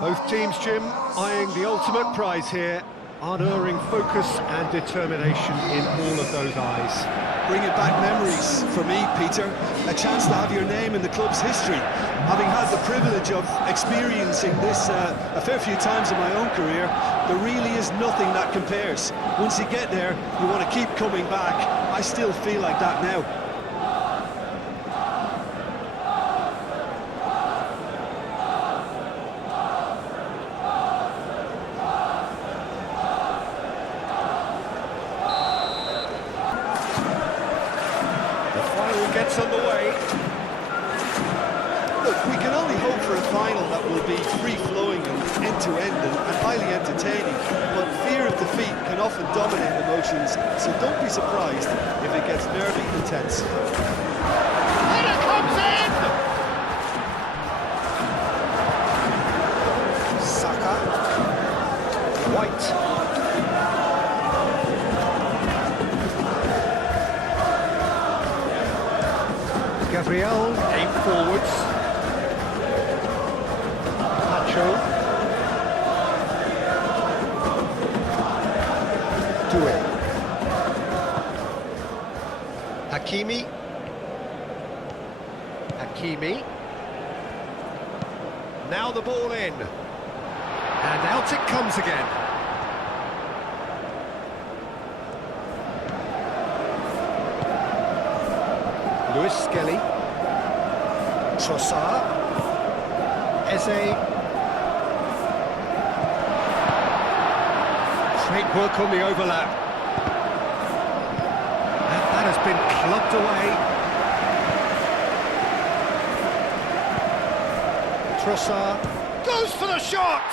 Both teams, Jim, eyeing the ultimate prize here. Unerring focus and determination in all of those eyes. Bringing back memories for me, Peter. A chance to have your name in the club's history. Having had the privilege of experiencing this a fair few times in my own career, there really is nothing that compares. Once you get there, you want to keep coming back. I still feel like that now. Gets underway. Look, we can only hope for a final that will be free-flowing and end-to-end and highly entertaining, but fear of defeat can often dominate emotions, so don't be surprised if it gets nervy and tense. Header comes in! Saka. White. Gabriel, aim forwards. Pacho. Doué. Hakimi. Hakimi. Now the ball in. And out it comes again. Lewis Skelly, Trossard, Eze. Great work on the overlap. And that has been clubbed away. Trossard goes for the shot!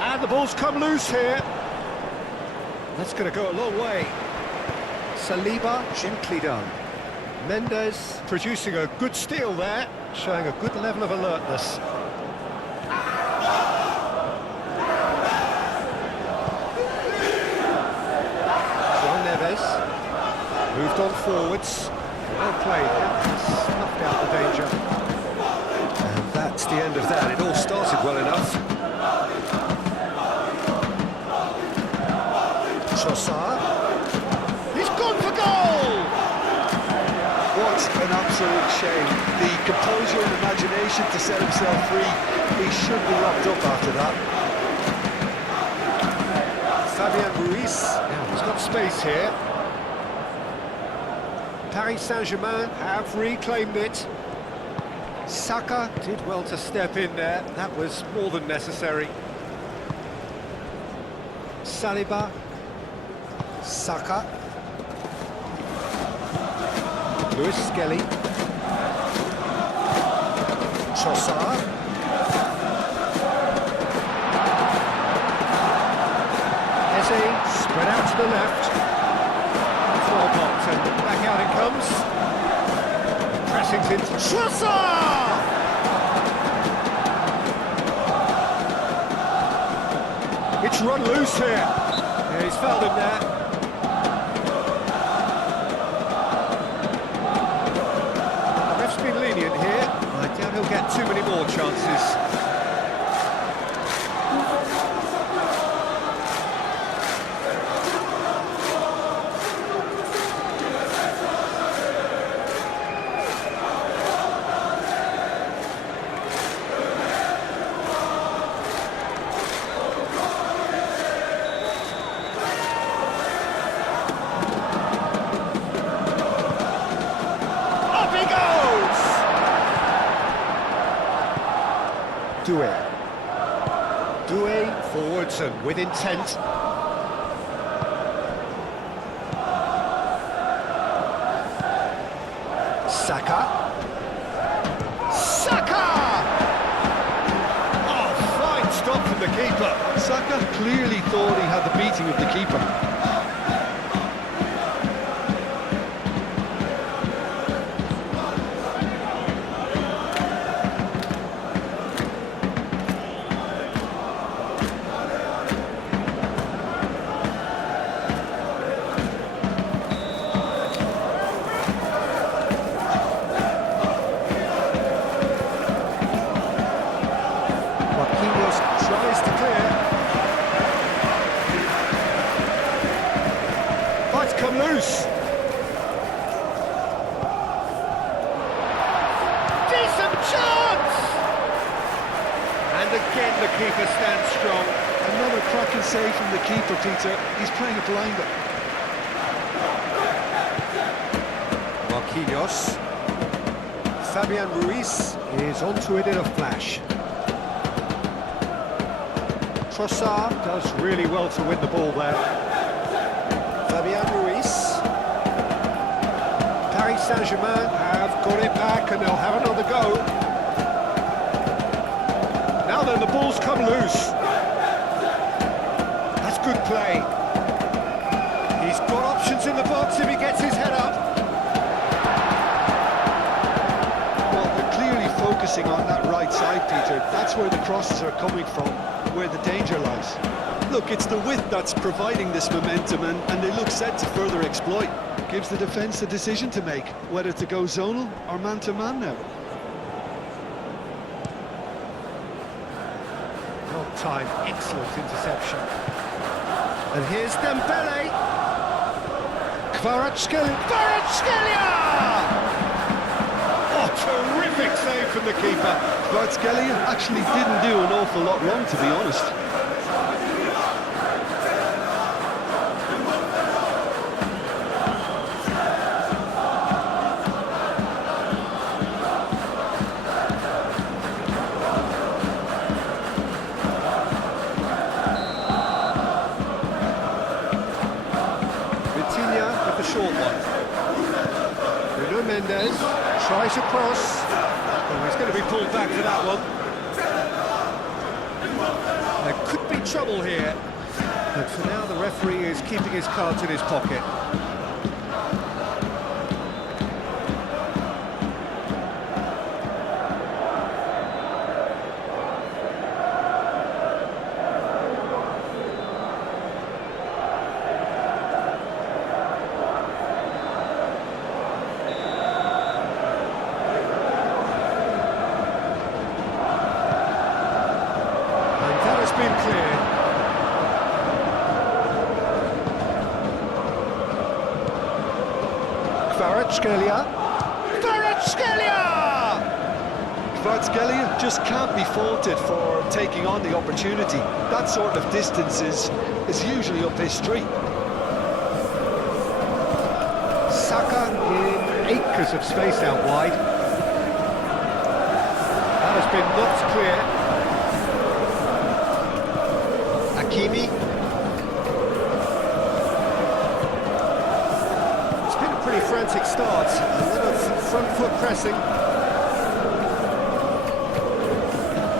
And the ball's come loose here. That's going to go a long way. Saliba, gently done. Mendes producing a good steal there, showing a good level of alertness. Juan Neves moved on forwards. Well played, snuffed out the danger. And that's the end of that. It all started well enough. Trossard. What an absolute shame. The composure and imagination to set himself free. He should be locked up after that. Fabian Ruiz. Now he's got space here. Paris Saint-Germain have reclaimed it. Saka did well to step in there. That was more than necessary. Saliba. Saka. Lewis Skelly. Trossard. Eze spread out to the left. Well blocked and back out it comes. Pressing's into Trossard! It's run loose here. Yeah, he's fouled him there. Lenient here. I doubt he'll get too many more chances. Doué forwards and with intent. Saka. Saka! Oh, fine stop from the keeper. Saka clearly thought he had the beating of the keeper. tries to clear. Might come loose. Decent chance! And again the keeper stands strong. Another cracking save from the keeper, Peter. He's playing a blinder. Marquinhos. Fabian Ruiz is onto it in a flash. Trossard does really well to win the ball there. Fabian Ruiz. Paris Saint-Germain have got it back and they'll have another go. Now then, the ball's come loose. That's good play. He's got options in the box if he gets his head up. Focusing on that right side, Peter. That's where the crosses are coming from, where the danger lies. Look, it's the width that's providing this momentum, and they look set to further exploit. Gives the defence a decision to make, whether to go zonal or man-to-man now. Long time, excellent interception. And here's Dembele. Kvaratskhelia! Terrific save from the keeper. Kvaratskhelia actually didn't do an awful lot wrong, to be honest. Vitinha with the short one. Bruno Mendes tries a cross. Oh, he's going to be pulled back for that one. There could be trouble here, but for now the referee is keeping his cards in his pocket. Been cleared. Kvaratskhelia. Kvaratskhelia just can't be faulted for taking on the opportunity. That sort of distance is usually up his street. Saka in acres of space out wide. That has been knocked clear. Hakimi. It's been a pretty frantic start, a lot of front foot pressing.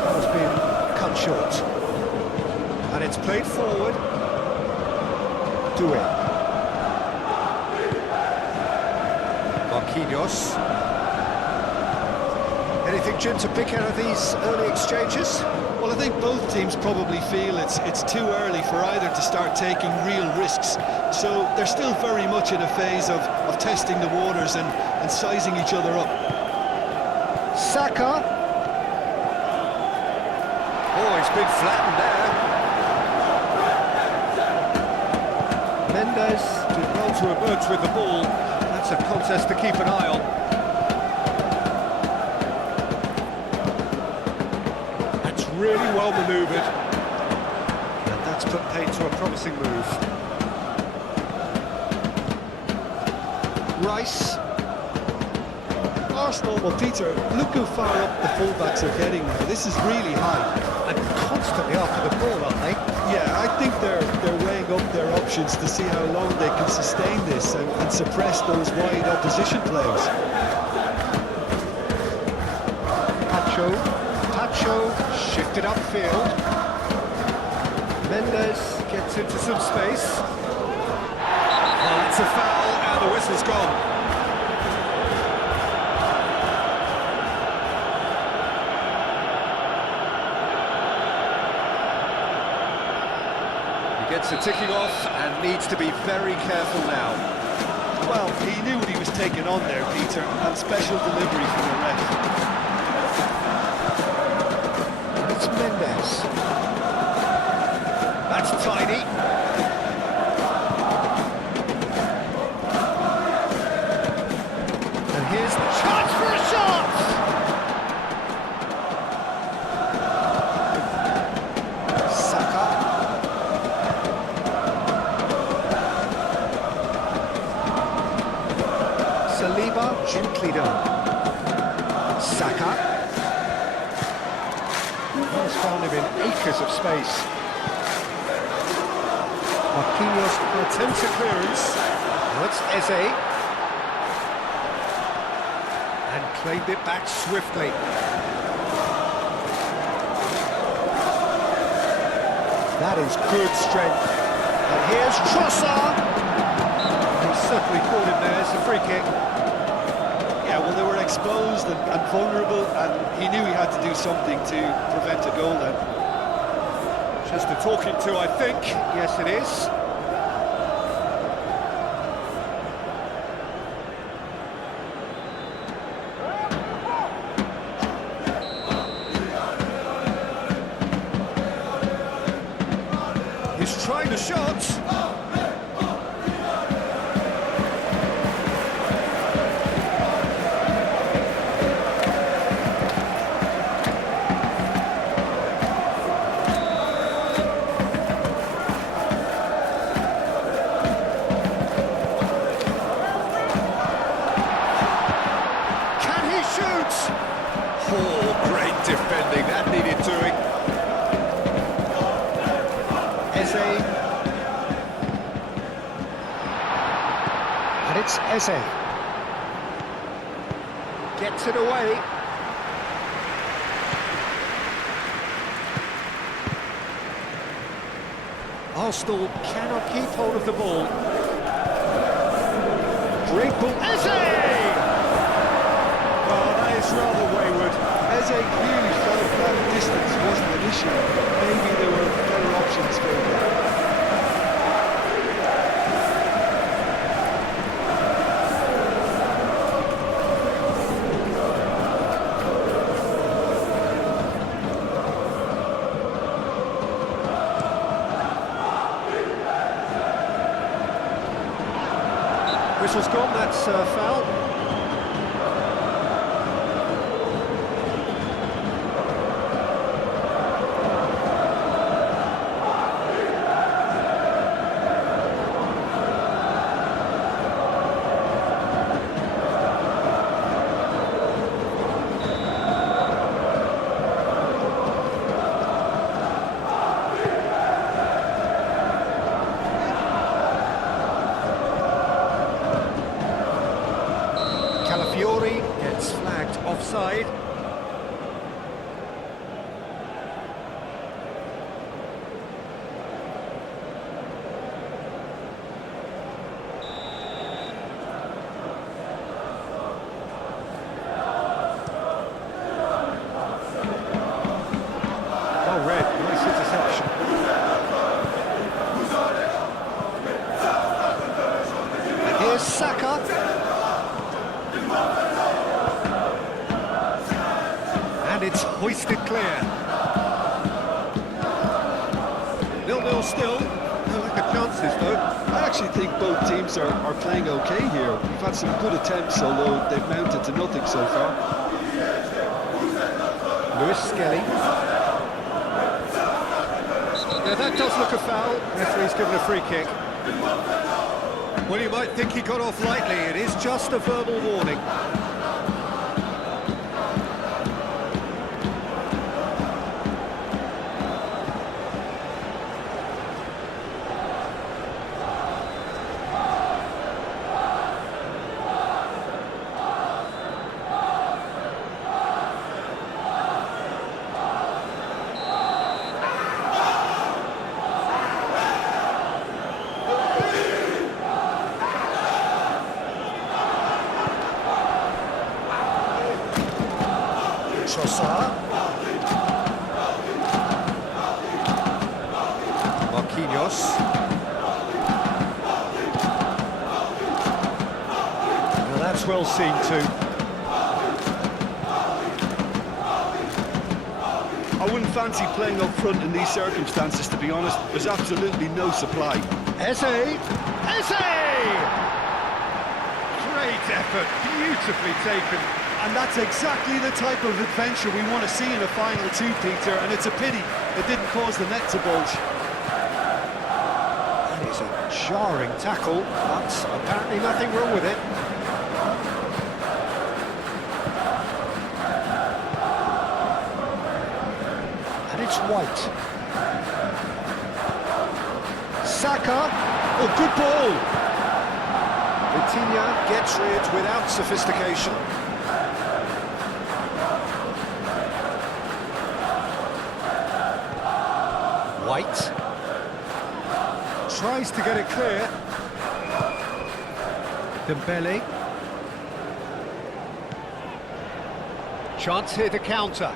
That has been cut short. And it's played forward. Doué. Marquinhos. Anything, Jim, to pick out of these early exchanges? Well, I think both teams probably feel it's too early for either to start taking real risks. So they're still very much in a phase of testing the waters and sizing each other up. Saka. Oh, he's been flattened there. Mendes did well to emerge with the ball. That's a contest to keep an eye on. Really well manoeuvred, and that's put paid to a promising move. Rice. Arsenal, well, Peter, look how far up the fullbacks are getting now. This is really high. And constantly after the ball, aren't they? Yeah, I think they're weighing up their options to see how long they can sustain this and suppress those wide opposition players. Pacho shifted upfield. Mendes gets into some space. Oh, it's a foul, and the whistle's gone. He gets it ticking off and needs to be very careful now. Well, he knew what he was taking on there, Peter, and special delivery from the ref. It's Mendes. defence. That's tidy. And here's the chance for a shot! Saka. Saliba, gently done. Saka. He's found him in acres of space. Marquinhos attempts a clearance. That's Eze. And claimed it back swiftly. That is good strength. And here's Trossard. He certainly caught him there. It's a free kick. Yeah, well, they were exposed and vulnerable, and he knew he had to do something to prevent a goal then. Just a talking to, I think. Yes, it is. He's trying the shot. Oh, great defending, that needed doing. Eze. And it's Eze. Gets it away. Arsenal cannot keep hold of the ball. Great ball. Eze! It's rather wayward. Eze clearly felt that distance wasn't an issue. Maybe there were better options for him. Whistle's gone, that's foul. Calafiori gets flagged offside. Oh, red, nice interception. And here's Saka. And it's hoisted clear. 0-0 still. No lack of chances, though. I actually think both teams are playing okay here. We've had some good attempts, although they've mounted to nothing so far. Lewis Skelly. Now that does look a foul. Referee's given a free kick. Well, you might think he got off lightly. It is just a verbal warning. Trossard. Marquinhos. Now that's well seen too. I wouldn't fancy playing up front in these circumstances, to be honest. There's absolutely no supply. Eze! Eze! Great effort, beautifully taken. And that's exactly the type of adventure we want to see in a final two, Peter, and it's a pity it didn't cause the net to bulge. That is a jarring tackle, but apparently nothing wrong with it. And it's White. Saka, oh, good ball! Vitinha gets rid without sophistication. White tries to get it clear. Dembele. Chance here to counter.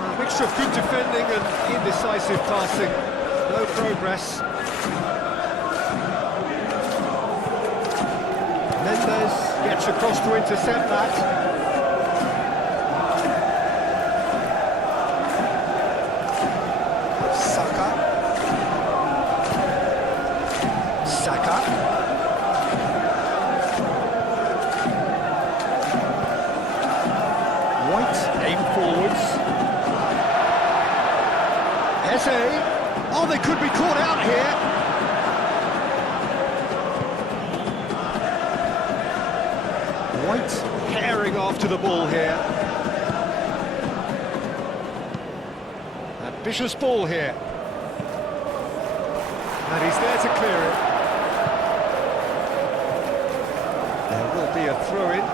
A mixture of good defending and indecisive passing. No progress. Mendes gets across to intercept that. Oh, they could be caught out here. White tearing after the ball here. Ambitious ball here. And he's there to clear it. There will be a throw-in.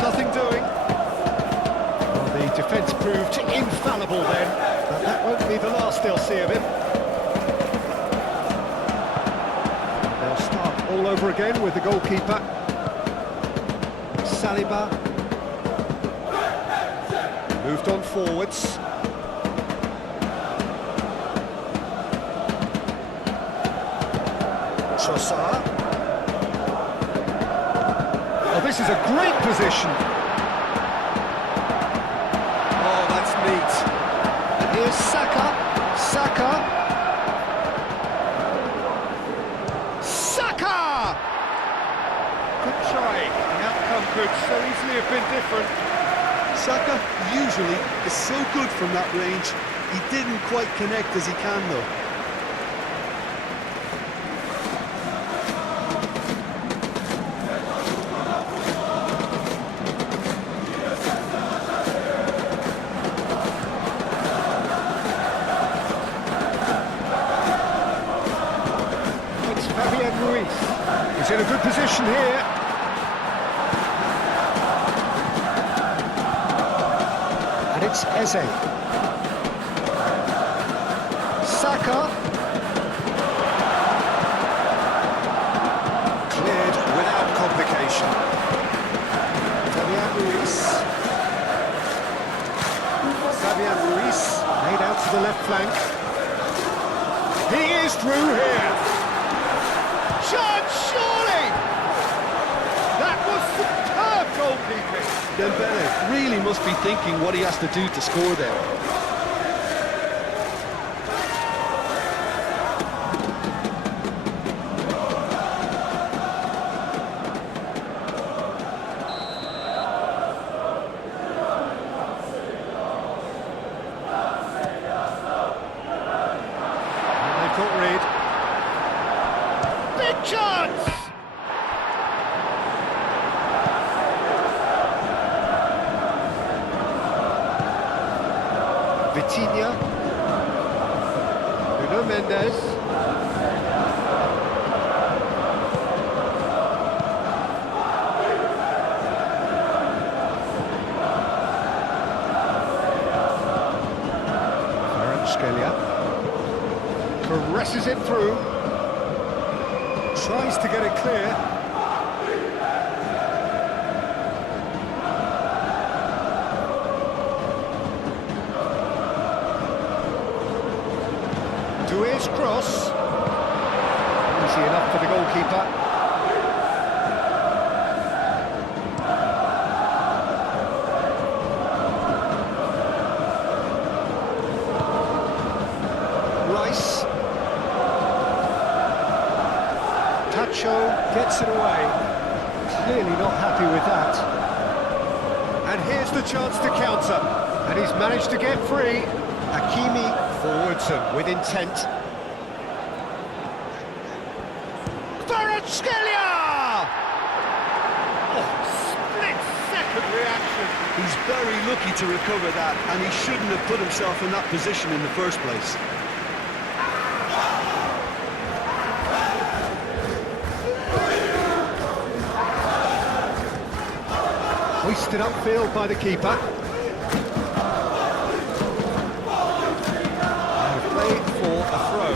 Nothing doing. Well, the defence proved infallible then, but that won't be the last they'll see of him. They'll start all over again with the goalkeeper. Saliba. Moved on forwards. Trossard. Oh, this is a great position. Oh, that's neat. And here's Saka. Saka. Saka! Good try. The outcome could so easily have been different. Saka usually is so good from that range. He didn't quite connect as he can, though. He's in a good position here. And it's Eze. Saka. Cleared without complication. Fabian Ruiz made out to the left flank. He is through here. Chance, surely! That was superb goalkeeping. Dembele really must be thinking what he has to do to score there. And they've got rid. Big chance! Vitinha. Nuno Mendes. Caresses it through. Tries to get it clear. Doué's cross. Easy enough for the goalkeeper. Rice. Tacho gets it away. Clearly not happy with that. And here's the chance to counter. And he's managed to get free. Hakimi forwards and with intent. Kvaratskhelia! Oh, split-second reaction. He's very lucky to recover that, and he shouldn't have put himself in that position in the first place. Hoisted upfield by the keeper. And played for a throw.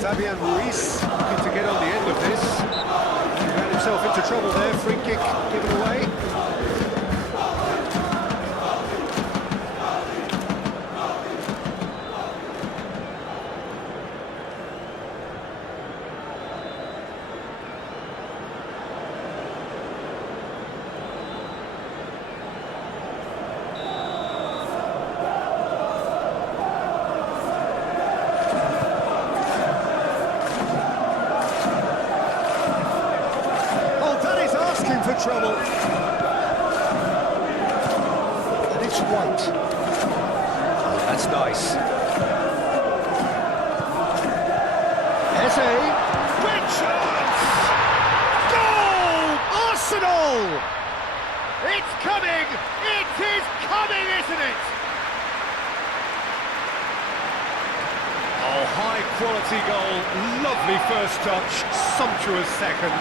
Fabian Ruiz looking to get on the end of this. He ran himself into trouble there. Free kick given away. For trouble. And it's White. That's nice. Eze. Great chance! Goal! Arsenal! It's coming! It is coming, isn't it? Oh, high quality goal. Lovely first touch. Sumptuous second.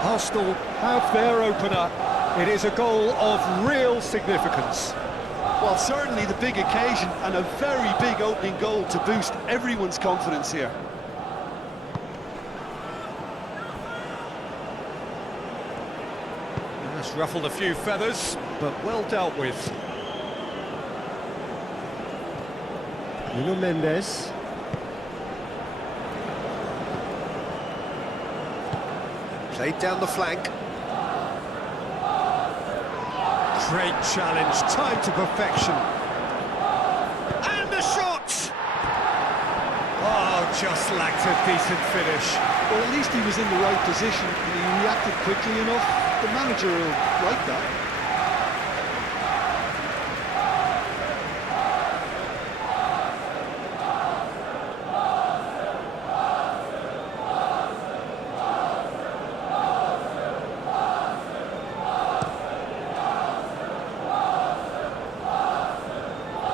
Arsenal have their opener. It is a goal of real significance. Well, certainly the big occasion and a very big opening goal to boost everyone's confidence here. That's ruffled a few feathers, but well dealt with. Nuno Mendes. Played down the flank. Great challenge, time to perfection. And the shot! Oh, just lacked a decent finish. Well, at least he was in the right position and he reacted quickly enough. The manager will like that.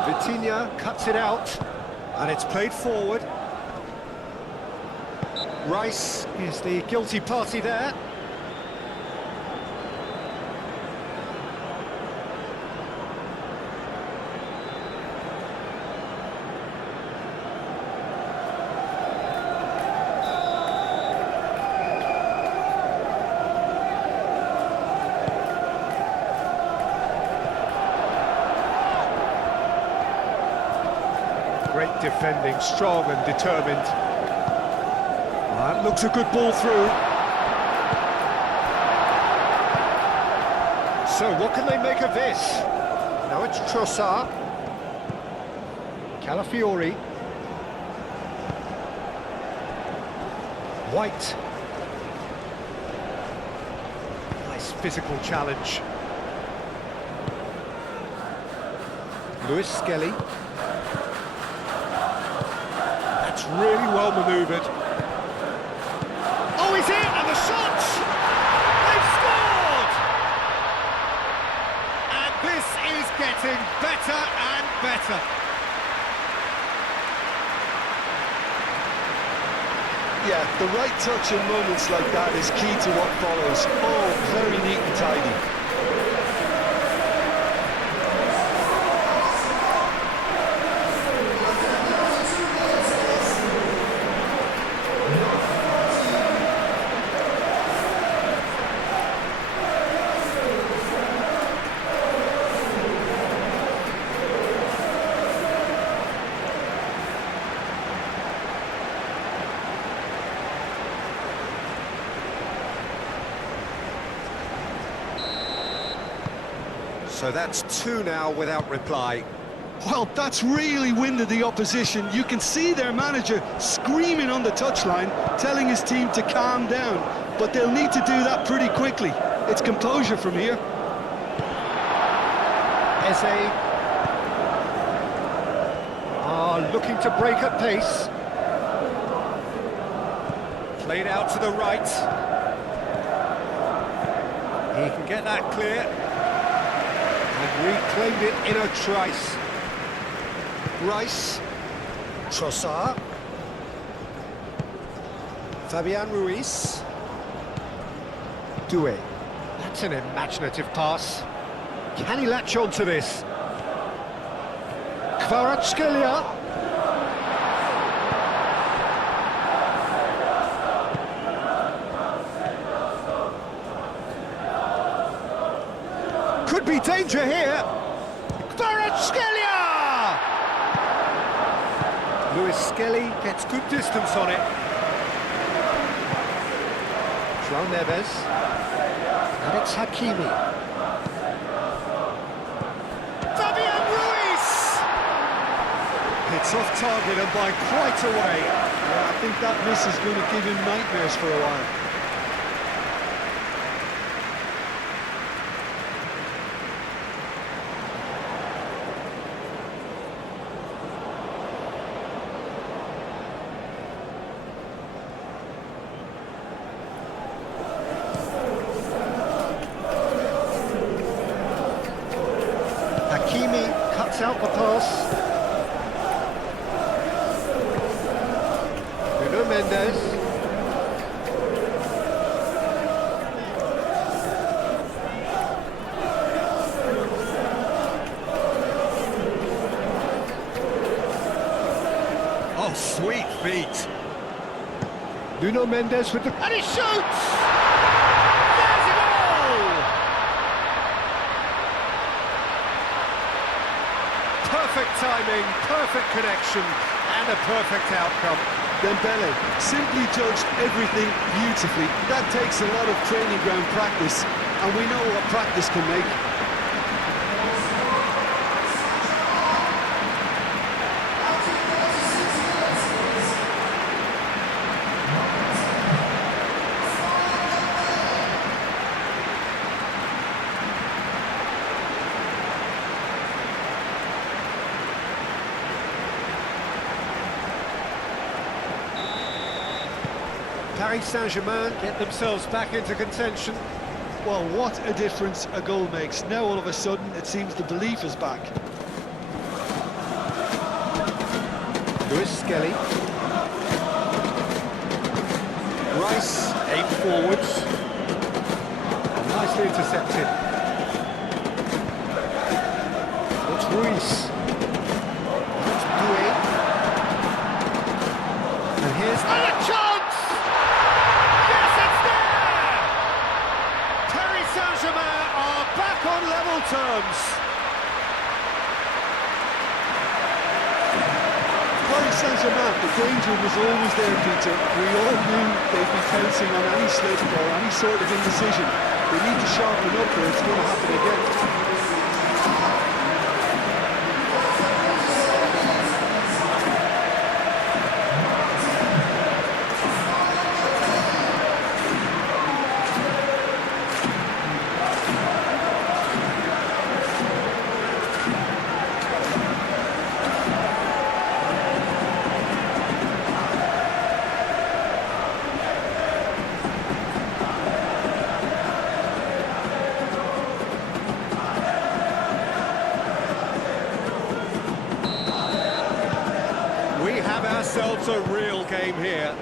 Vitinha cuts it out, and it's played forward. Rice is the guilty party there. Great defending, strong and determined. That looks a good ball through. So what can they make of this? Now it's Trossard. Calafiori. White. Nice physical challenge. Lewis Skelly. That's really well manoeuvred. Oh, he's in, and the shot! They've scored! And this is getting better and better. Yeah, the right touch in moments like that is key to what follows. Oh, very neat and tidy. So that's two now without reply. Well, that's really winded the opposition. You can see their manager screaming on the touchline, telling his team to calm down. But they'll need to do that pretty quickly. It's composure from here. Eze are looking to break at pace. Played out to the right. He can get that clear. And reclaimed it in a trice. Rice. Trossard. Fabian Ruiz. Doué. That's an imaginative pass. Can he latch on to this? Kvaratskhelia. Could be danger here. Kvaratskhelia! Lewis Skelly gets good distance on it. João Neves. Alex Hakimi. Fabian Ruiz! It's off target and by quite a way. Yeah, I think that miss is going to give him nightmares for a while. Hakimi cuts out the pass. Nuno Mendes. Oh, sweet feet. Nuno Mendes with the... And he shoots! There's a goal! Perfect timing, perfect connection, and a perfect outcome. Dembele simply judged everything beautifully. That takes a lot of training ground practice, and we know what practice can make. Paris Saint-Germain get themselves back into contention. Well, what a difference a goal makes. Now all of a sudden it seems the belief is back. Lewis Skelly. Rice, 8 forwards. Nicely intercepted. It's Ruiz. It's Doué. And here's... And a chance! Saint-Germain are back on level terms. Paris Saint-Germain, the danger was always there, Peter. We all knew they'd be pouncing on any slip or any sort of indecision. They need to sharpen up or it's going to happen again. We have ourselves a real game here.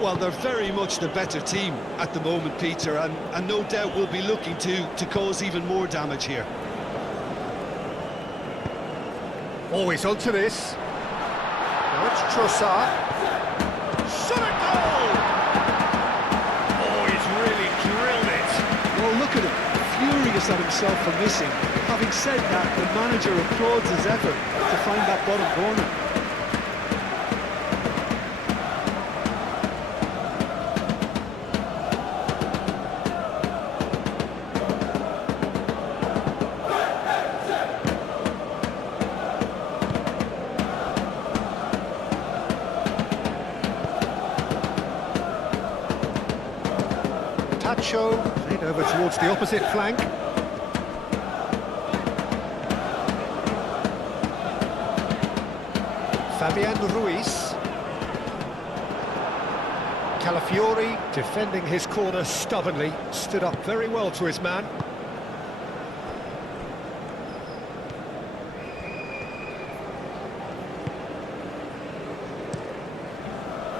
Well, they're very much the better team at the moment, Peter, and no doubt will be looking to cause even more damage here. Always onto this. Now it's Trossard. Shot a goal! Oh, he's really drilled it. Well, look at him, furious at himself for missing. Having said that, the manager applauds his effort to find that bottom corner. Tacho, played over towards the opposite flank. Fabian Ruiz. Calafiori, defending his corner stubbornly, stood up very well to his man.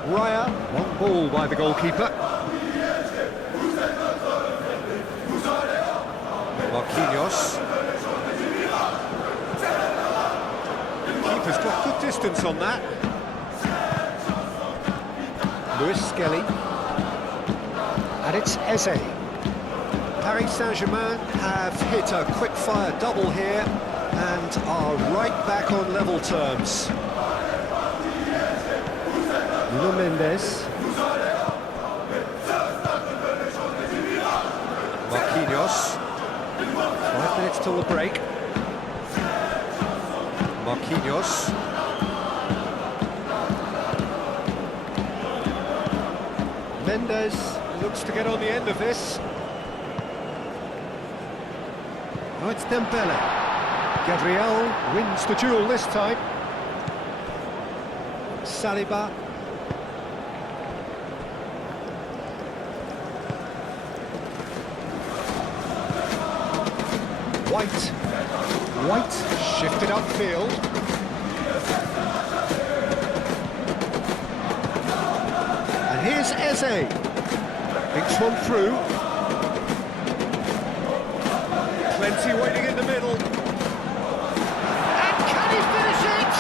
Raya, long ball by the goalkeeper. Marquinhos. Keeper's got good distance on that. Luis Skelly. And it's Eze. Paris Saint-Germain have hit a quick-fire double here and are right back on level terms. Nuno Mendes. Marquinhos. 5 minutes till the break. Marquinhos. Mendes looks to get on the end of this. Now it's Dembele. Gabriel wins the duel this time. Saliba. White shifted upfield. And here's Eze. Thinks one through. Plenty waiting in the middle. And can he finish it?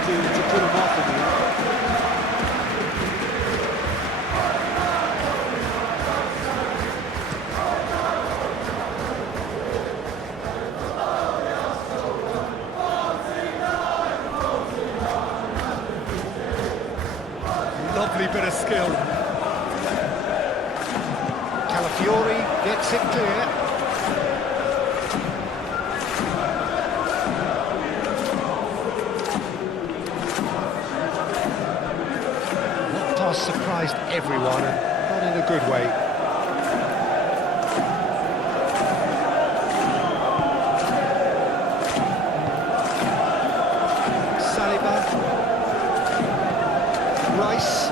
To put him off in the end. Lovely bit of skill. Calafiori gets it clear. Surprised everyone, and not in a good way. Saliba. Rice.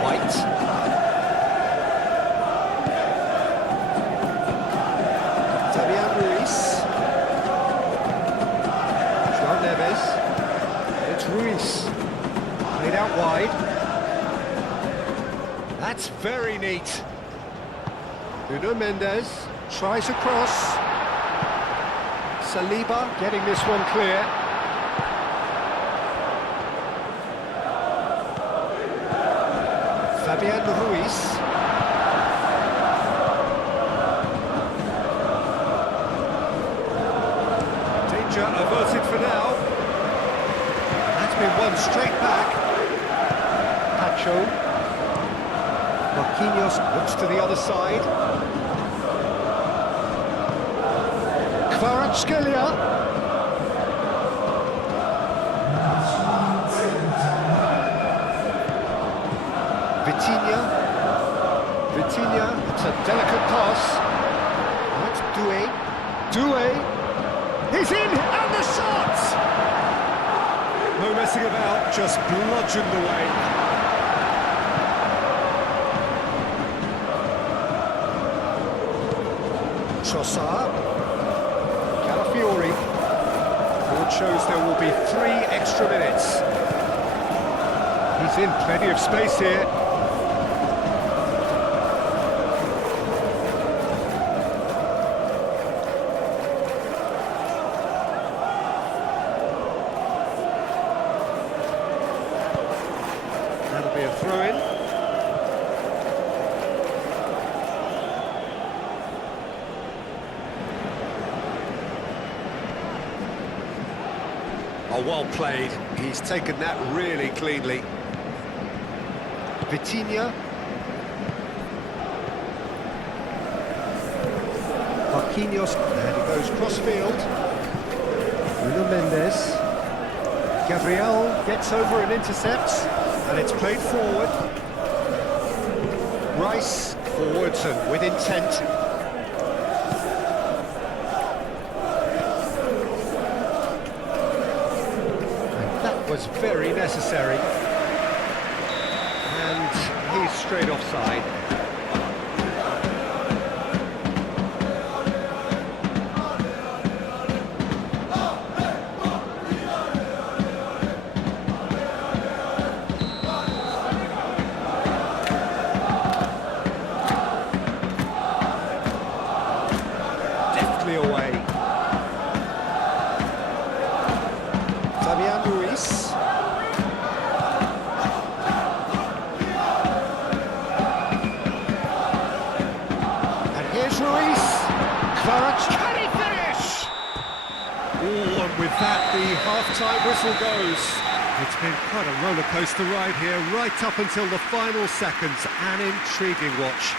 White. Fabian Ruiz. João Neves. It's Ruiz. Played out wide. That's very neat. Nuno Mendes tries a cross. Saliba getting this one clear. Fabian Ruiz. Danger averted for now. That's been won straight back. Marquinhos looks to the other side. Kvaratskhelia. Vitinha, it's a delicate pass. That's Doué. He's in, and the shot! No messing about, just bludgeoned away. Trossard. Calafiori. Board shows there will be 3 extra minutes. He's in plenty of space here. That'll be a throw-in. Oh, well played. He's taken that really cleanly. Vitinha. Marquinhos. And he goes cross-field. Bruno Mendes. Gabriel gets over and intercepts. And it's played forward. Rice forwards and with intent. And that was very necessary. And he's straight offside. Away. Fabian Ruiz. And here's Ruiz. Kvaratskhelia. Can he finish? Oh, and with that, the half-time whistle goes. It's been quite a roller coaster ride here, right up until the final seconds. An intriguing watch.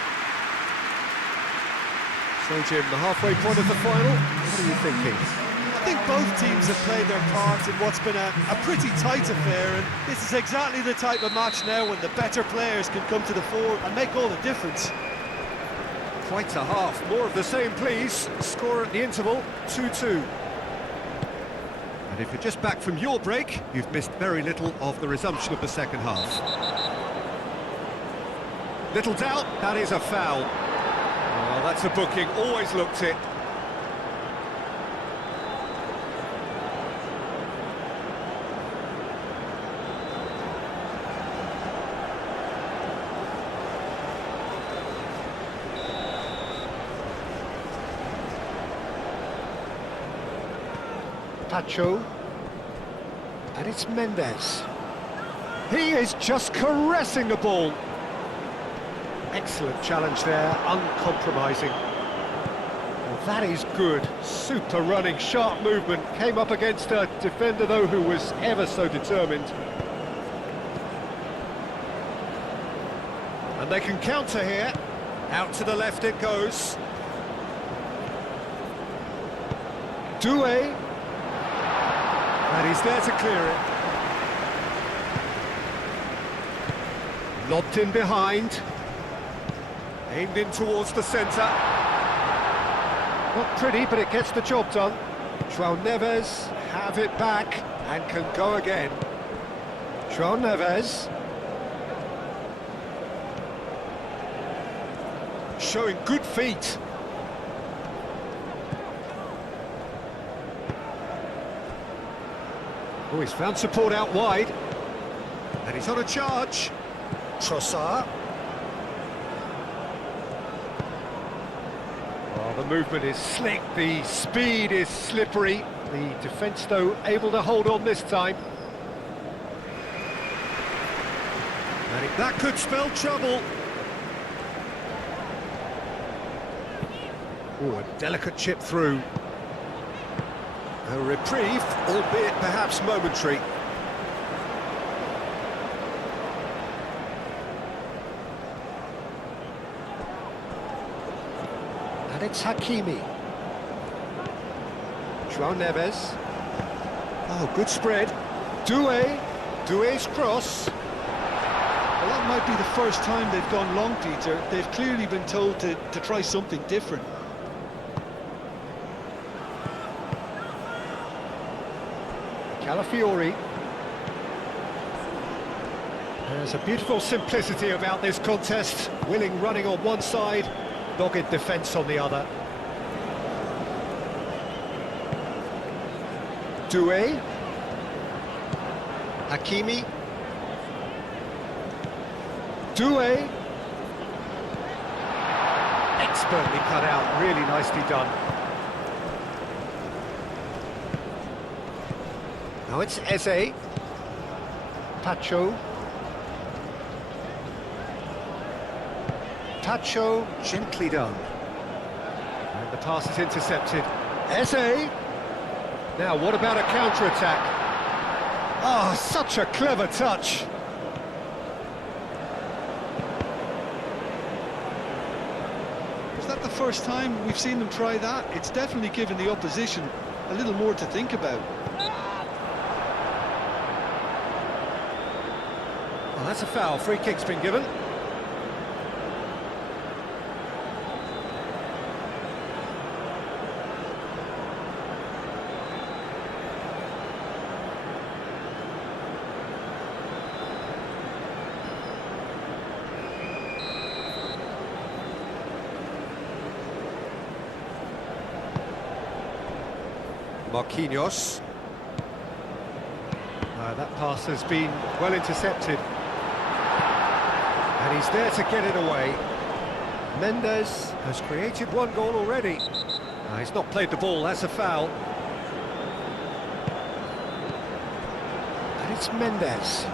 So, Jim, the halfway point of the final, what are you thinking? I think both teams have played their part in what's been a pretty tight affair, and this is exactly the type of match now when the better players can come to the fore and make all the difference. Quite a half. More of the same, please. Score at the interval, 2-2. And if you're just back from your break, you've missed very little of the resumption of the second half. Little doubt, that is a foul. Oh, that's a booking, always looked it. Pacho. And it's Mendes. He is just caressing the ball. Excellent challenge there, uncompromising. Well, that is good. Super running, sharp movement. Came up against a defender, though, who was ever so determined. And they can counter here. Out to the left it goes. Doué. And he's there to clear it. Lobbed in behind. Aimed in towards the centre. Not pretty, but it gets the job done. João Neves have it back and can go again. João Neves. Showing good feet. Oh, he's found support out wide. And he's on a charge. Trossard. Oh, the movement is slick, the speed is slippery. The defence, though, able to hold on this time. And that could spell trouble. Oh, a delicate chip through. A reprieve, albeit perhaps momentary. And it's Hakimi. João Neves. Oh, good spread. Doué. Doué's cross. Well, that might be the first time they've gone long, Peter. They've clearly been told to try something different. Calafiori. There's a beautiful simplicity about this contest. Willing running on one side, dogged defence on the other. Doué. Hakimi. Doué. Expertly cut out, really nicely done. Now it's Eze. Pacho. Pacho, gently done. And the pass is intercepted. Eze. Now, what about a counter-attack? Oh, such a clever touch. Is that the first time we've seen them try that? It's definitely given the opposition a little more to think about. Well, that's a foul. Free kick's been given. Marquinhos. That pass has been well intercepted. And he's there to get it away. Mendes has created one goal already. He's not played the ball, that's a foul. And it's Mendes.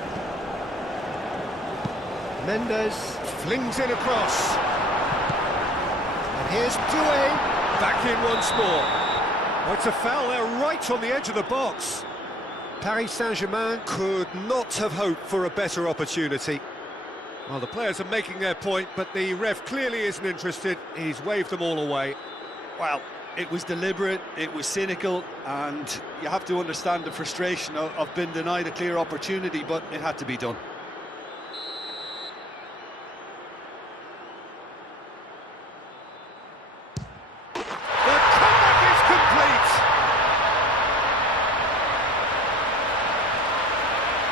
Mendes flings it across. And here's Doué, back in once more. Oh, it's a foul there, right on the edge of the box. Paris Saint-Germain could not have hoped for a better opportunity. Well, the players are making their point, but the ref clearly isn't interested. He's waved them all away. Well, it was deliberate, it was cynical, and you have to understand the frustration of being denied a clear opportunity, but it had to be done.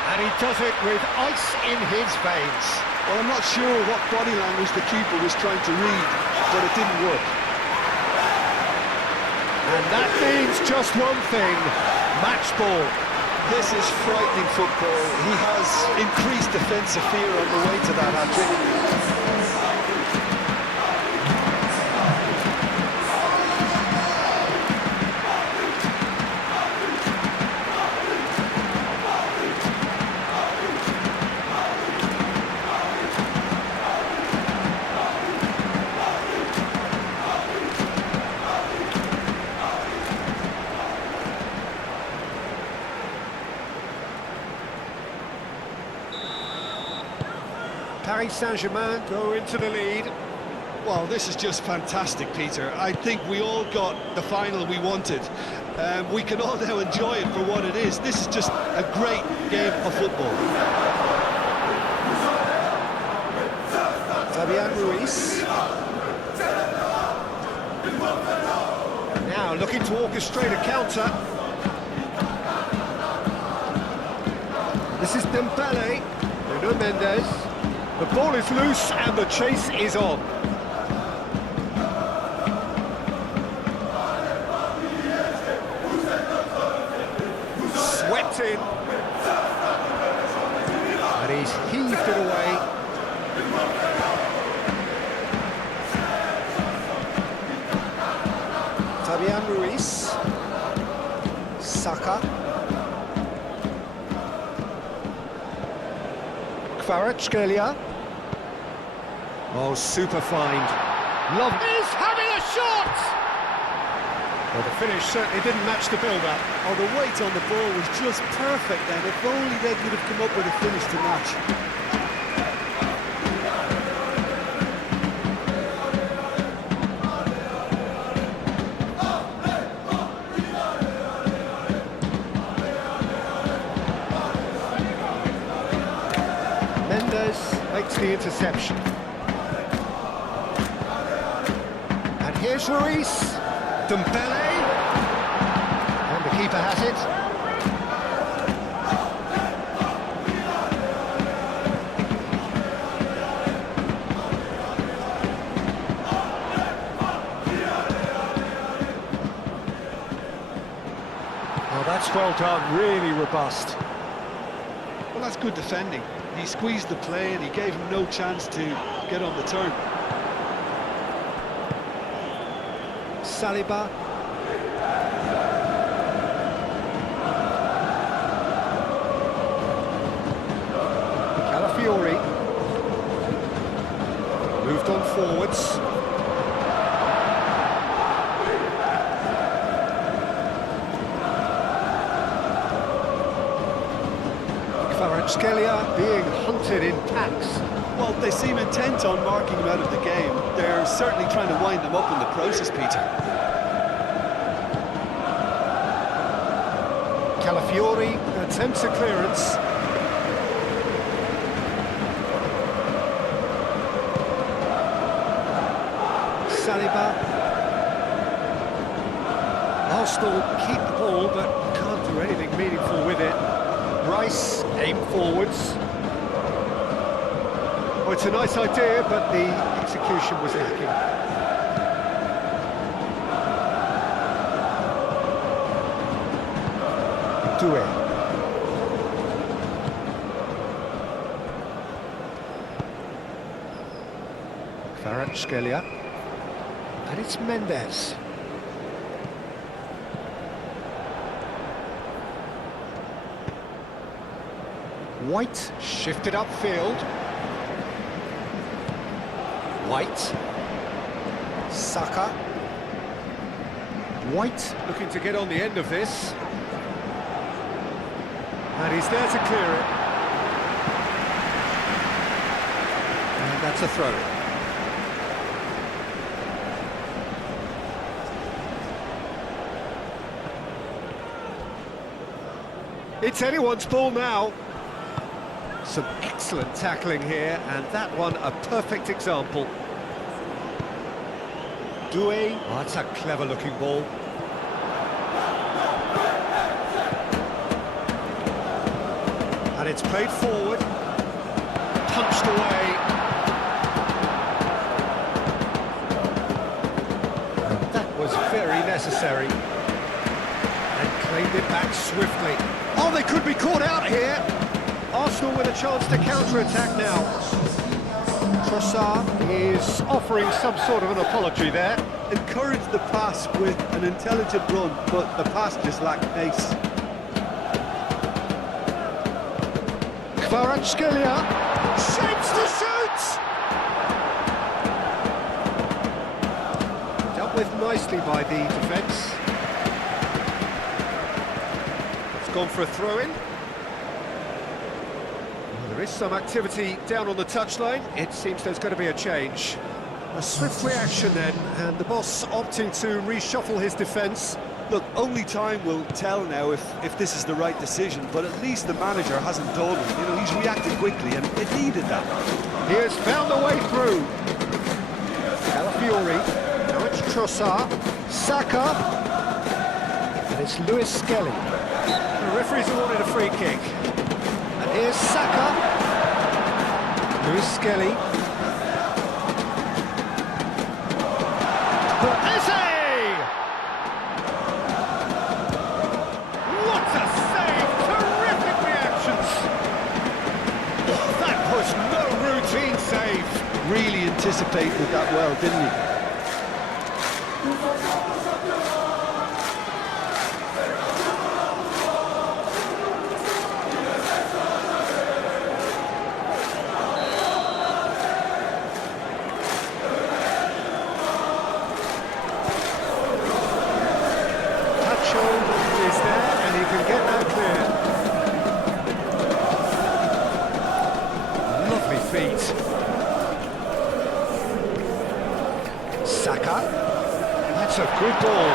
And he does it with ice in his veins. Well, I'm not sure what body language the keeper was trying to read, but it didn't work. And that means just one thing, match ball. This is frightening football. He has increased defensive fear on the way to that hat-trick. Paris Saint-Germain go into the lead. Well, this is just fantastic, Peter. I think we all got the final we wanted. We can all now enjoy it for what it is. This is just a great game of football. Fabian Ruiz. Now looking to orchestrate a counter. This is Dembele. Bruno Mendes. The ball is loose and the chase is on. Swept in. And he's heaved it away. Fabian Ruiz. Saka. Kvaratskhelia. Oh, super find. Love is having a shot! Well, the finish certainly didn't match the build-up. Oh, the weight on the ball was just perfect then. If only they could have come up with a finish to match. interception. And here's Ruiz. Dembele. And the keeper has it. Oh, that's well done, really robust. Well, that's good defending. He squeezed the play and he gave him no chance to get on the turn. Saliba. Calafiori. Moved on forwards. Kvaratskhelia being hunted in packs. Well, they seem intent on marking him out of the game. They're certainly trying to wind him up in the process, Peter. Calafiori attempts a clearance. Saliba. Arsenal keep the ball, but can't do anything meaningful with it. Rice, aim forwards. Oh, it's a nice idea, but the execution was lacking. Doué. Kvaratskhelia. And it's Mendes. White shifted upfield. White. Saka. White looking to get on the end of this. And he's there to clear it. And that's a throw. It's anyone's ball now. Some excellent tackling here, and that one a perfect example. Doué, oh, that's a clever-looking ball. And it's played forward, punched away. And that was very necessary. And claimed it back swiftly. Oh, they could be caught out here. Arsenal with a chance to counter-attack now. Trossard is offering some sort of an apology there. Encouraged the pass with an intelligent run, but the pass just lacked pace. Kvaratskhelia shapes to shoot! Dealt with nicely by the defence. It's gone for a throw-in. There is some activity down on the touchline. It seems there's going to be a change. A swift reaction then, and the boss opting to reshuffle his defence. Look, only time will tell now if this is the right decision, but at least the manager hasn't dawdled. You know, he's reacted quickly, and it needed that. He has found a way through. Calafiori, now it's Trossard, Saka, and it's Lewis Skelly. The referees have wanted a free kick. And here's Saka, Lewis Skelly. Really anticipated that well, didn't he? Tacho is there and he can get that clear. Lovely feet. Saka, that's a good ball.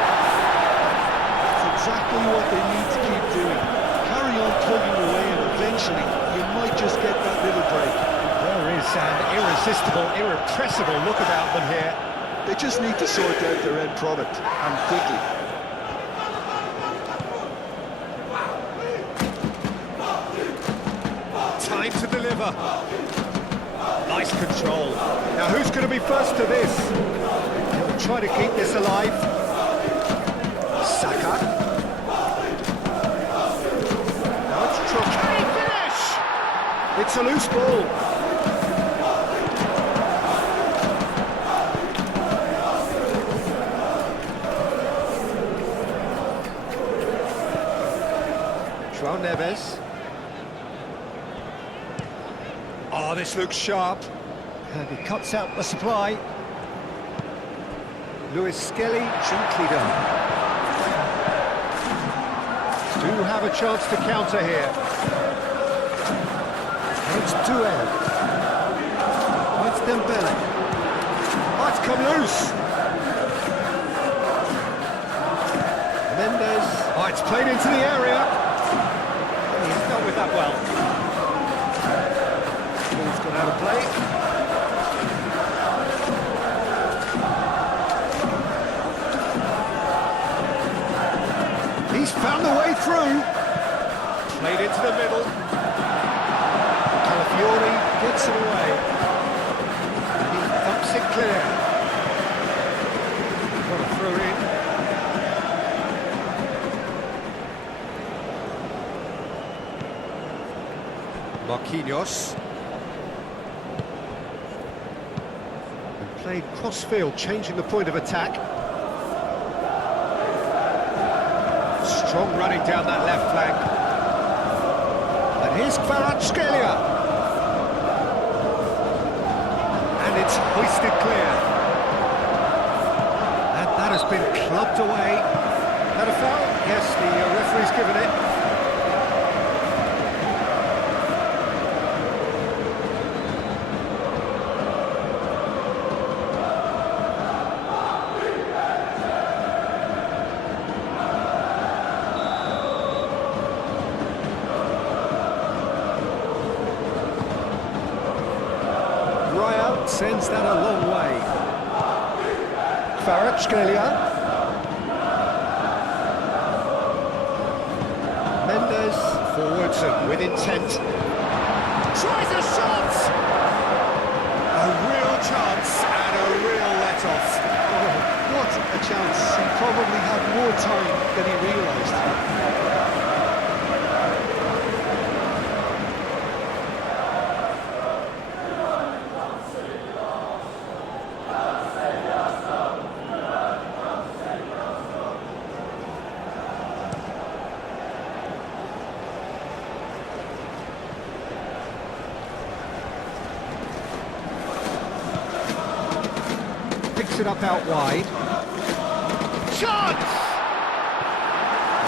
That's exactly what they need to keep doing. Carry on tugging away and eventually you might just get that little break. There is is an irresistible, irrepressible look about them here. They just need to sort out their end product, and quickly. Time to deliver. Nice control. Now who's going to be first to this? He'll try to keep this alive. Saka. Now it's Trump. Can he finish? It's a loose ball. João Neves. Oh, this looks sharp. And he cuts out the supply. Lewis Skelly, gently done. Do have a chance to counter here. It's Duel. Oh, it's Dembele. Oh, it's come loose. Mendes. Oh, it's played into the area. He's dealt with that well. Ball's gone out of play. He's found the way through. Played into the middle. Calafiori gets it away. And he thumps it clear. Got a throw in. Marquinhos. And played cross-field, changing the point of attack. Strong running down that left flank. And here's Kvaratskhelia. And it's hoisted clear. And that has been clubbed away. That a foul? Yes, the referee's given it. Sends that a long way. Kvaratskhelia. Mendes forwards and with intent. Tries a shot! A real chance and a real let-off. Oh, what a chance. He probably had more time than he realised. Picks it up out wide. Chance!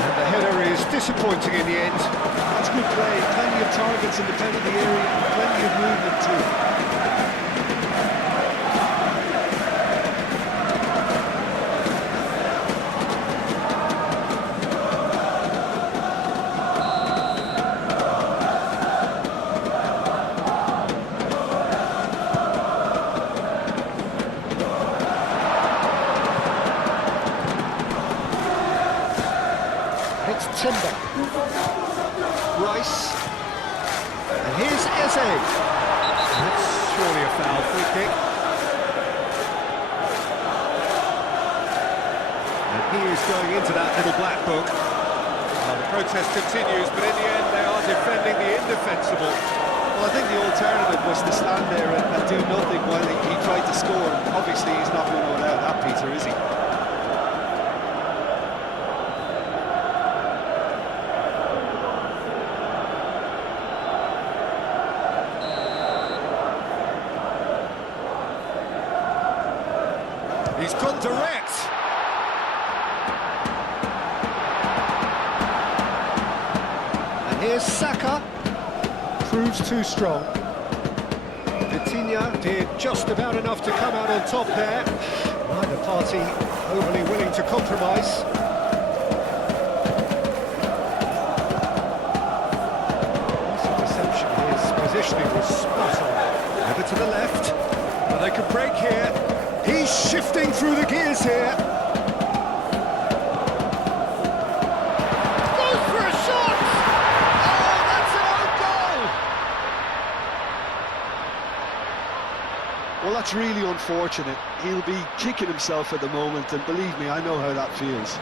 And the header is disappointing in the end. That's good play. Plenty of targets in the penalty area and plenty of movement too. It's Timber. Rice. And here's Eze. That's surely a foul. Free kick. And he is going into that little black book. Well, the protest continues, but in the end they are defending the indefensible. Well, I think the alternative was to stand there and do nothing while he tried to score. Obviously, he's not going to allow that, Peter, is he? He's gone direct. And here's Saka. Proves too strong. Vitinha did just about enough to come out on top there. Neither party overly willing to compromise. His deception, his positioning was spot on. Over to the left, but they can break here. He's shifting through the gears here. Goes for a shot! Oh, that's an own goal! Well, that's really unfortunate. He'll be kicking himself at the moment, and believe me, I know how that feels.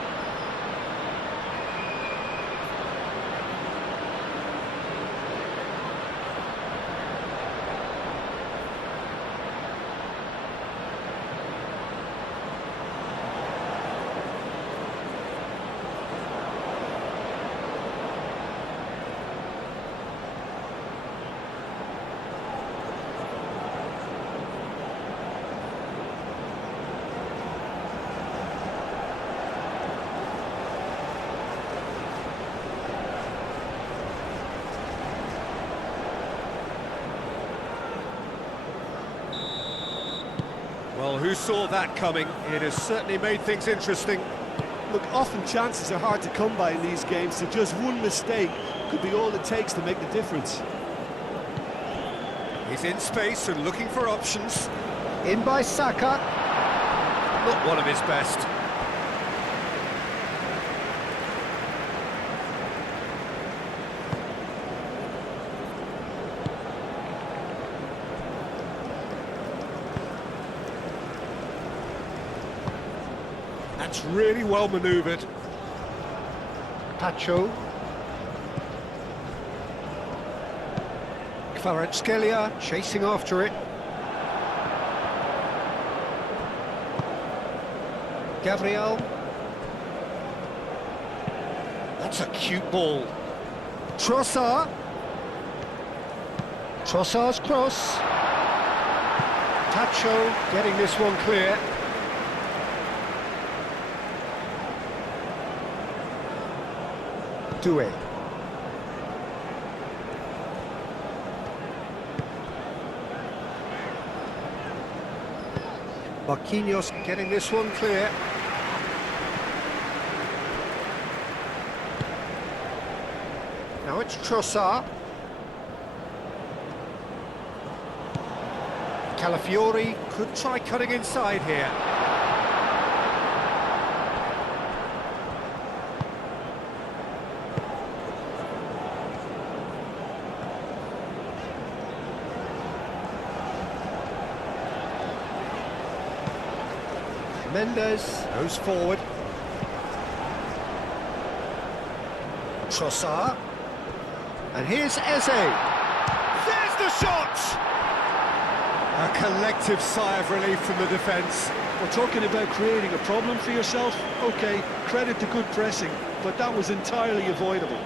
Well, who saw that coming? It has certainly made things interesting. Look, often chances are hard to come by in these games, so just one mistake could be all it takes to make the difference. He's in space and looking for options. In by Saka. Not one of his best. That's really well manoeuvred. Pacho. Kvaratskhelia chasing after it. Gabriel. That's a cute ball. Trossard. Trossard's cross. Pacho getting this one clear. Doué. Marquinhos getting this one clear. Now it's Trossard. Calafiori could try cutting inside here. Mendes Goes forward. Trossard. And here's Eze. There's the shot! A collective sigh of relief from the defence. We're talking about creating a problem for yourself. OK, credit to good pressing, but that was entirely avoidable.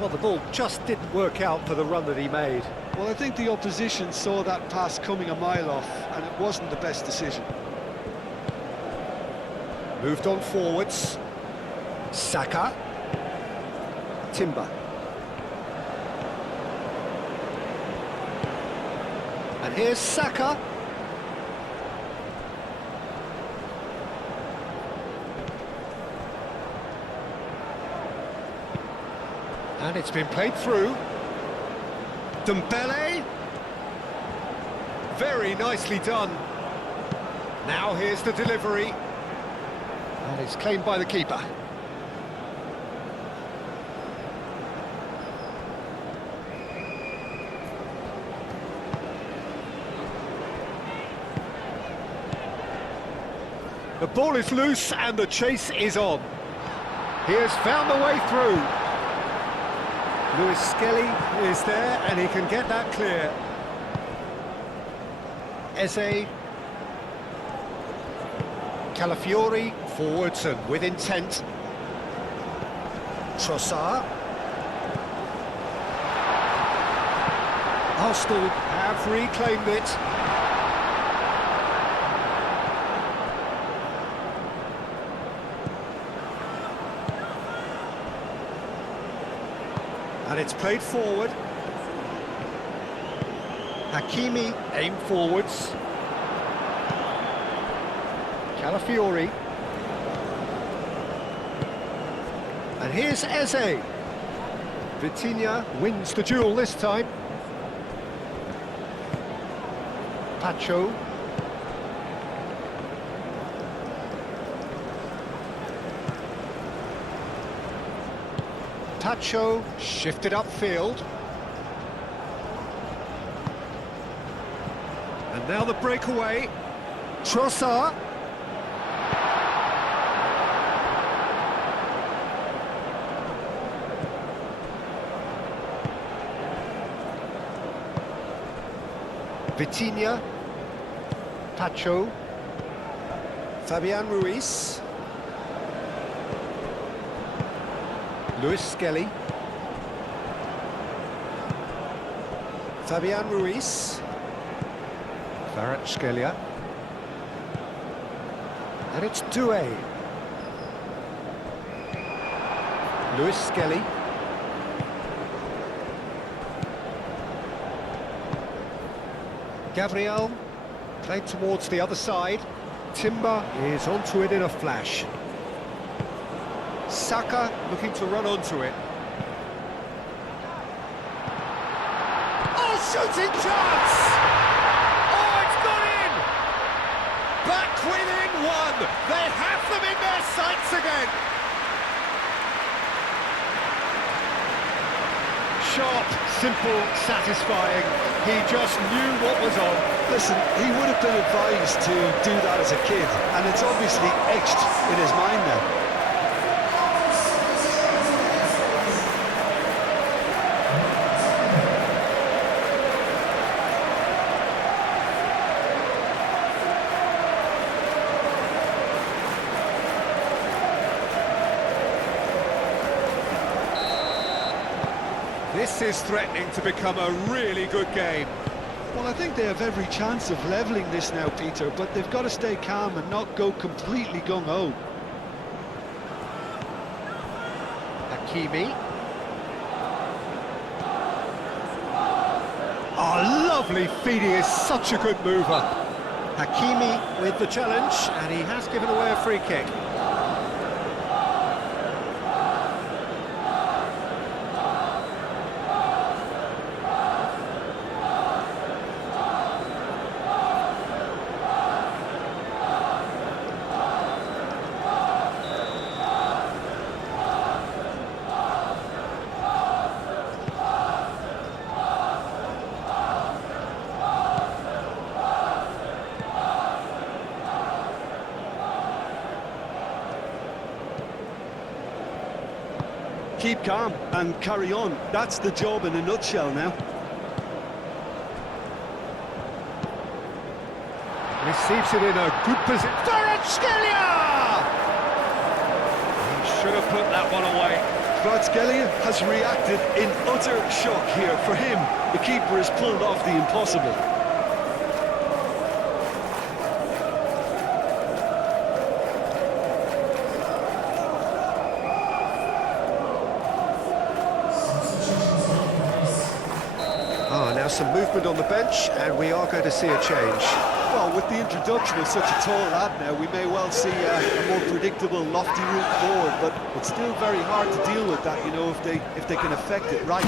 Well, the ball just didn't work out for the run that he made. Well, I think the opposition saw that pass coming a mile off, and it wasn't the best decision. Moved on forwards. Saka. Timber. And here's Saka. And it's been played through. Dembele. Very nicely done. Now here's the delivery. And it's claimed by the keeper. The ball is loose and the chase is on. He has found the way through. Lewis Skelly is there and he can get that clear. Eze. Calafiori forwards and with intent. Trossard. Arsenal have reclaimed it. And it's played forward. Hakimi. Aim forwards. Calafiori. And here's Eze. Vitinha wins the duel this time. Pacho. Pacho shifted upfield. And now the breakaway. Trossard. Vitinha. Pacho. Fabian Ruiz. Luis Skelly. Fabian Ruiz. Kvaratskhelia. And it's Doué. Luis Skelly. Gabriel played towards the other side. Timber is onto it in a flash. Saka looking to run onto it. Oh, shooting chance! Oh, it's gone in! Back within one! They have them in their sights again! Sharp, simple, satisfying. He just knew what was on. Listen, he would have been advised to do that as a kid, and it's obviously etched in his mind now. This is threatening to become a really good game. Well, I think they have every chance of levelling this now, Peter, but they've got to stay calm and not go completely gung-ho. Hakimi. Oh, lovely feed, he is such a good mover. Hakimi with the challenge, and he has given away a free kick. Keep calm and carry on. That's the job in a nutshell now. Receives it in a good position. Kvaratskhelia! He should have put that one away. Kvaratskhelia has reacted in utter shock here. For him, the keeper has pulled off the impossible. Now some movement on the bench, and we are going to see a change. Well, with the introduction of such a tall lad now, we may well see a more predictable, lofty route forward, but it's still very hard to deal with that, you know, if they can affect it right.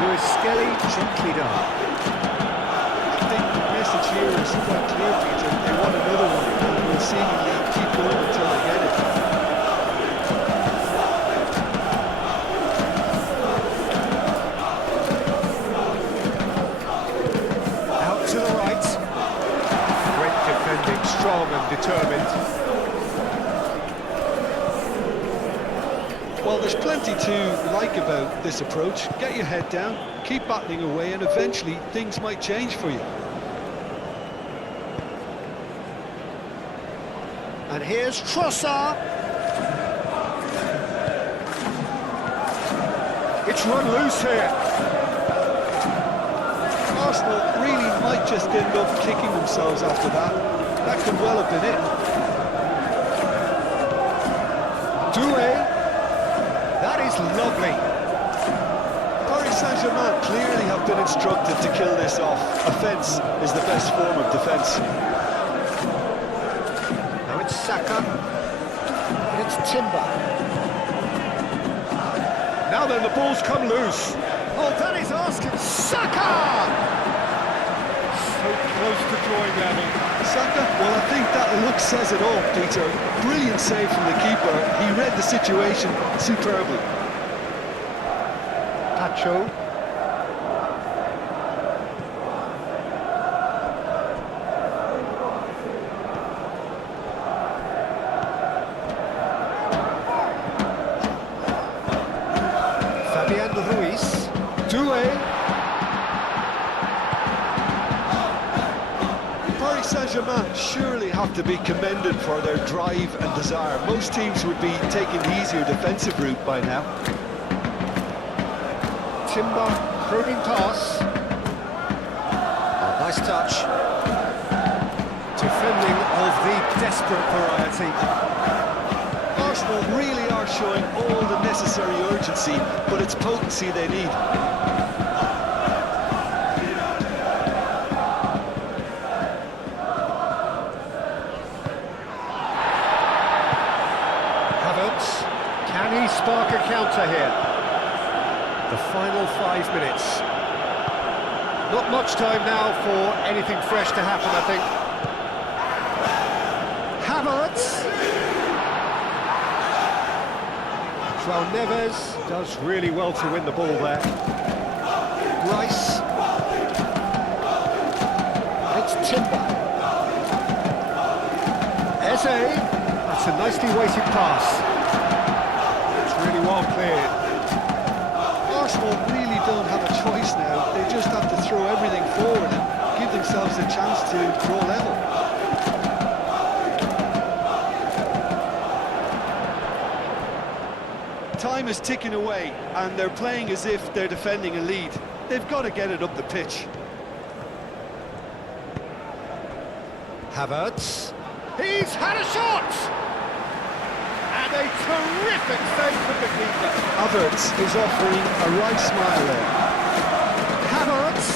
Luis Skelly gently done. I think the message here is quite clear, Peter. They want another one, and will seemingly keep going until they get it. Strong and determined. Well, there's plenty to like about this approach. Get your head down, keep battling away, and eventually things might change for you. And here's Trossard. It's run loose here. Arsenal really might just end up kicking themselves after that. That could well have been it. Doué. That is lovely. Saint-Germain clearly have been instructed to kill this off. Offence is the best form of defence. Now it's Saka, and it's Timber. Now then, the ball's come loose. Oh, that is asking. Saka! So close to drawing level. Saka, well, I think that look says it all, Peter. Brilliant save from the keeper. He read the situation superbly. Pacho. Fabian Ruiz. Doué. Paris Saint-Germain surely have to be commended for their drive and desire. Most teams would be taking the easier defensive route by now. Timber, probing pass. Oh, nice touch. Defending of the desperate variety. Arsenal really are showing all the necessary urgency, but it's potency they need. Can he spark a counter here? The final 5 minutes. Not much time now for anything fresh to happen, I think. Havertz. João Neves does really well to win the ball there. Rice. It's Timber. Eze. That's a nicely weighted pass. Really well cleared. Arsenal really don't have a choice now. They just have to throw everything forward and give themselves a chance to draw level. Time is ticking away, and they're playing as if they're defending a lead. They've got to get it up the pitch. Havertz. He's had a shot! A terrific save from the keeper. Havertz is offering a right smile there. Havertz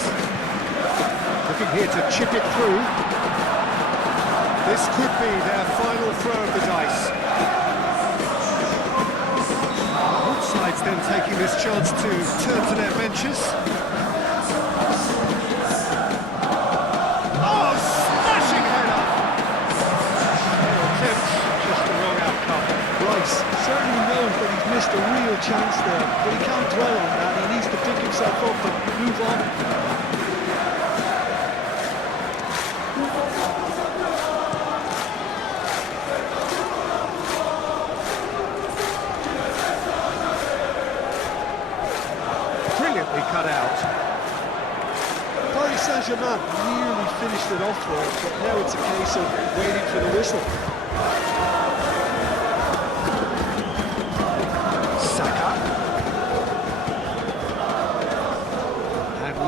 looking here to chip it through. This could be their final throw of the dice. Both sides then taking this chance to turn to their benches. Oh, smashing header! Attempt, just the wrong outcome. Rice certainly knows that he's missed a real chance there, but he can't dwell on that. He needs to pick himself up and move on. Brilliantly cut out. Paris Saint-Germain nearly finished it off there, but now it's a case of waiting for the whistle.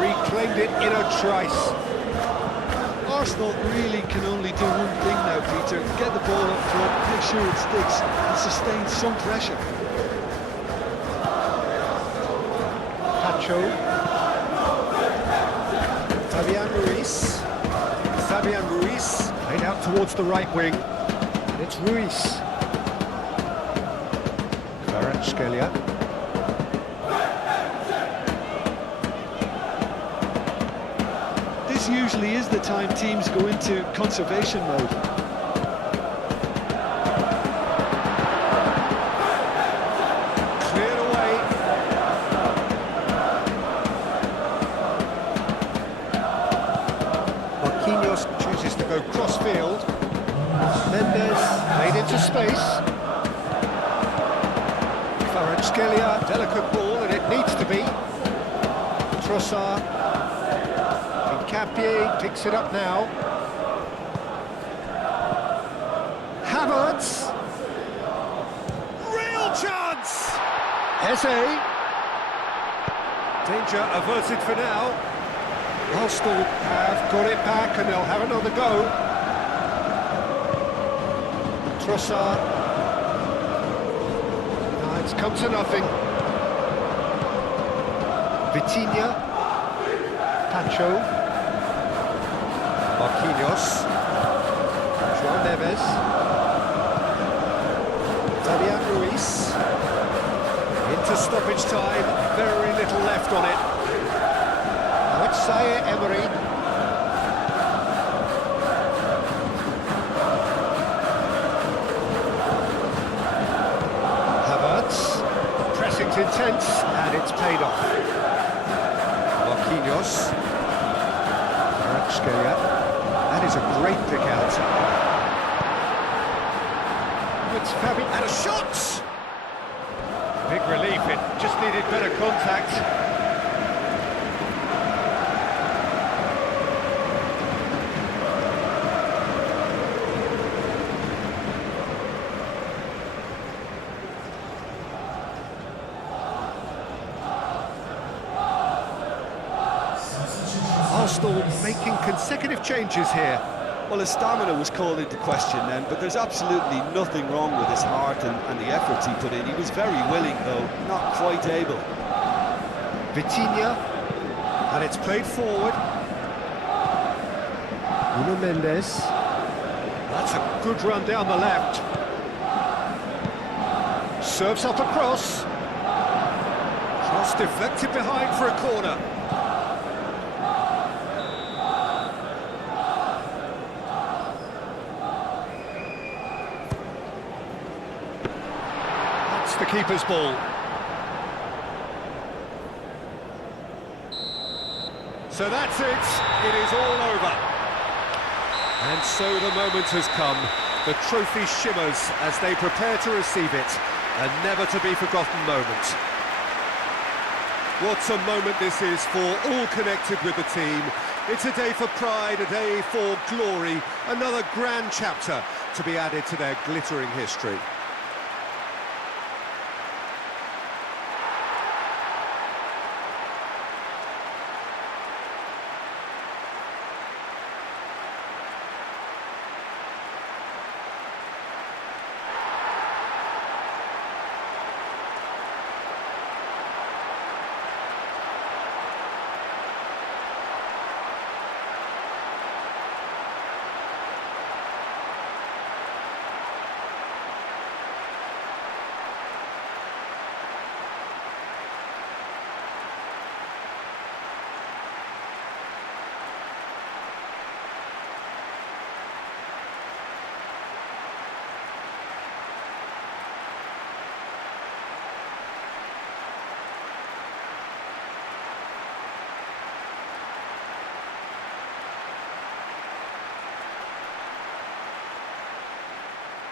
Reclaimed it in a trice. Arsenal really can only do one thing now, Peter. Get the ball up front, make sure it sticks, and sustain some pressure. Pacho. Fabian Ruiz. Laid out towards the right wing. And it's Ruiz. Kvaratskhelia. This usually is the time teams go into conservation mode. Cleared away. Marquinhos chooses to go cross-field. Mendes made into space. Kvaratskhelia, delicate ball, and it needs to be. Trossard. Capier picks it up now. Havertz. Real chance! Eze. Danger averted for now. Arsenal have got it back and they'll have another go. Trossard. It's come to nothing. Vitinha, Pacho, Marquinhos, João Neves, Fabian Ruiz, into stoppage time, very little left on it. Now it's Zaire Emery. Havertz, pressing's intense, and it's paid off. Marquinhos, Kvaratskhelia, that is a great pick out. It's Fabi, and a shot! Big relief, it just needed better contact. Arsenal making consecutive changes here. Well, his stamina was called into question then, but there's absolutely nothing wrong with his heart and the efforts he put in. He was very willing, though, not quite able. Vitinha, and it's played forward. Nuno Mendes. That's a good run down the left. Serves up across. Cross deflected behind for a corner. The keeper's ball. So that's it. It is all over. And so the moment has come. The trophy shimmers as they prepare to receive it. A never-to-be-forgotten moment. What a moment this is for all connected with the team. It's a day for pride, a day for glory. Another grand chapter to be added to their glittering history.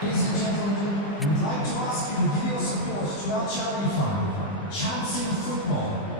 Ladies and gentlemen, we'd like to ask you to give your support to our charity fund, Chance in Football.